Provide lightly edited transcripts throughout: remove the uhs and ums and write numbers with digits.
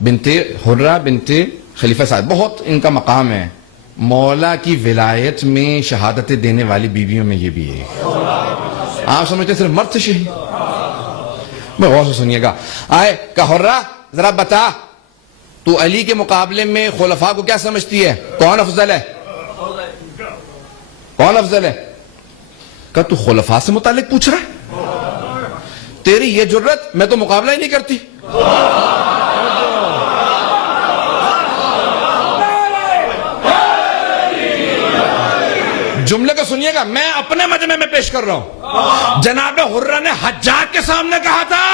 بنت حرہ بنت خلیفہ سعد، بہت ان کا مقام ہے، مولا کی ولایت میں شہادت دینے والی بیویوں میں یہ بھی ہے۔ آپ سمجھتے صرف مرد سے شہید؟ میں غور سے سنیے گا۔ آئے کہ حرہ ذرا بتا، تو علی کے مقابلے میں خلفاء کو کیا سمجھتی ہے؟ کون افضل ہے؟ کون افضل ہے؟ کہ تو خلفاء سے متعلق پوچھ رہا ہے؟ تیری یہ جرت، میں تو مقابلہ ہی نہیں کرتی۔ جملے کو سنیے گا، میں اپنے مجمع میں پیش کر رہا ہوں۔ جناب حرہ نے حجاج کے سامنے کہا تھا،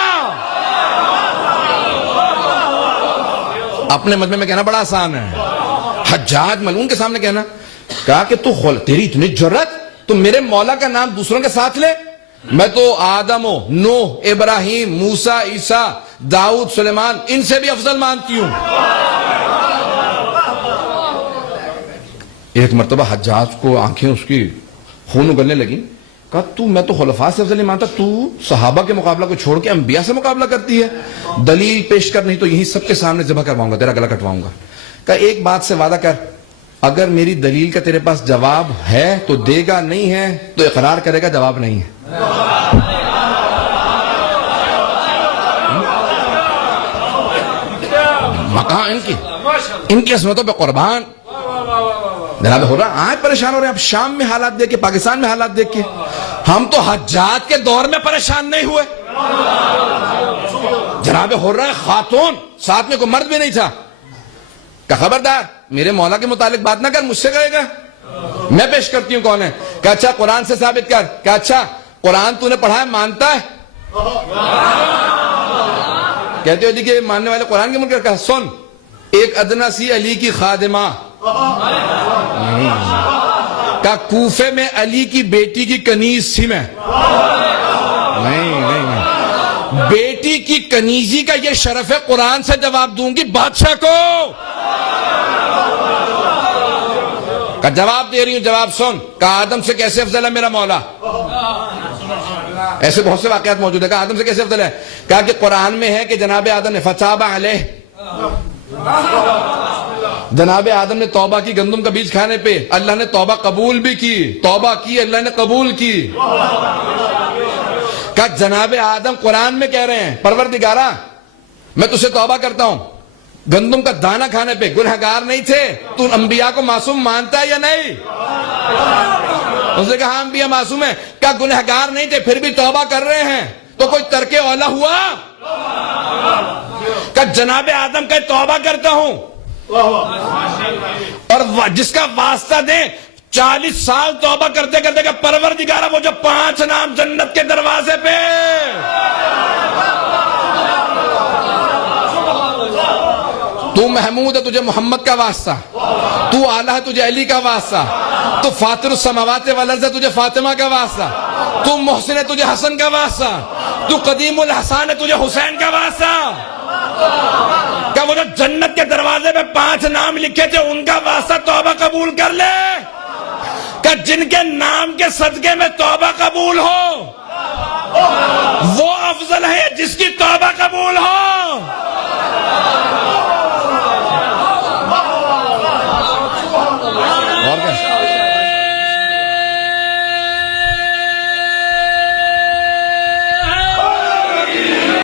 اپنے مجمع میں کہنا بڑا آسان ہے، حجاج ملعون کے سامنے کہنا، کہا کہ تیری اتنی جرت، تم میرے مولا کا نام دوسروں کے ساتھ لے؟ میں تو آدم و نوح، ابراہیم، موسیٰ، عیسیٰ، داؤد، سلیمان، ان سے بھی افضل مانتی ہوں۔ ایک مرتبہ حجاج کو آنکھیں اس کی خون اگلنے لگی، کہا میں تو خلفاء سے افضل نہیں مانتا، تو صحابہ کے مقابلہ کو چھوڑ کے انبیاء سے مقابلہ کرتی ہے؟ دلیل پیش کر، نہیں تو یہی سب کے سامنے ذبح کرواؤں گا، تیرا گلا کٹواؤں گا۔ کہا ایک بات سے وعدہ کر، اگر میری دلیل کا تیرے پاس جواب ہے تو دے گا، نہیں ہے تو اقرار کرے گا جواب نہیں ہے۔ مکان ان کی عظمتوں پہ قربان۔ جناب حرہ آج پریشان ہو رہے ہیں اب شام میں حالات دیکھ کے، پاکستان میں حالات دیکھ کے۔ ہم تو حجاج کے دور میں پریشان نہیں ہوئے۔ جناب حرہ خاتون، ساتھ میں کوئی مرد بھی نہیں تھا، کہ خبردار میرے مولا کے متعلق بات نہ کر، مجھ سے کہے گا، میں پیش کرتی ہوں کون ہے۔ کہ اچھا قرآن سے ثابت کر۔ کہ اچھا قرآن تو نے پڑھا ہے، مانتا ہے؟ کہتے ہو جی کہ ماننے والے قرآن کے منکر۔ کہا سن، ایک ادنا سی علی کی خادمہ، کہ کوفے میں علی کی بیٹی کی کنیز تھی میں، نہیں بیٹی کی کنیزی کا یہ شرف ہے، قرآن سے جواب دوں گی بادشاہ کو۔ کہ جواب دے رہی ہوں، جواب سن۔ کہ آدم سے کیسے افضل ہے میرا مولا؟ ایسے بہت سے واقعات موجود ہیں۔ کہ آدم سے کیسے افضل ہے؟ کہا کہ قرآن میں ہے کہ جناب آدم نے فتاب علیہ، جناب آدم نے توبہ کی گندم کا بیج کھانے پہ، اللہ نے توبہ قبول بھی کی، توبہ کی اللہ نے قبول کی۔ کہ جناب آدم قرآن میں کہہ رہے ہیں پروردگارا میں تجھ سے توبہ کرتا ہوں، گندم کا دانہ کھانے پہ گنہگار نہیں تھے، تو انبیاء کو معصوم مانتا ہے یا نہیں؟ اس نے کہا ہاں انبیاء معصوم ہیں۔ کیا گنہگار نہیں تھے پھر بھی توبہ کر رہے ہیں، تو کوئی ترک اولا ہوا؟ کہ جناب آدم کا توبہ کرتا ہوں، اور جس کا واسطہ دیں 40 سال توبہ کرتے کرتے کہ پروردگارہ وہ جو 5 نام جنت کے دروازے پہ، تو محمود ہے تجھے محمد کا واسطہ، تو اعلیٰ ہے تجھے علی کا واسطہ، تو فاطر السماوات والارض ہے تجھے فاطمہ کا واسطہ، تو محسن ہے تجھے حسن کا واسطہ، تو قدیم الحسان ہے تجھے حسین کا واسطہ۔ کہ وہ جو جنت کے دروازے پہ 5 نام لکھے تھے ان کا واسطہ توبہ قبول کر لے، کہ جن کے نام کے صدقے میں توبہ قبول ہو وہ افضل ہے جس کی توبہ قبول ہو۔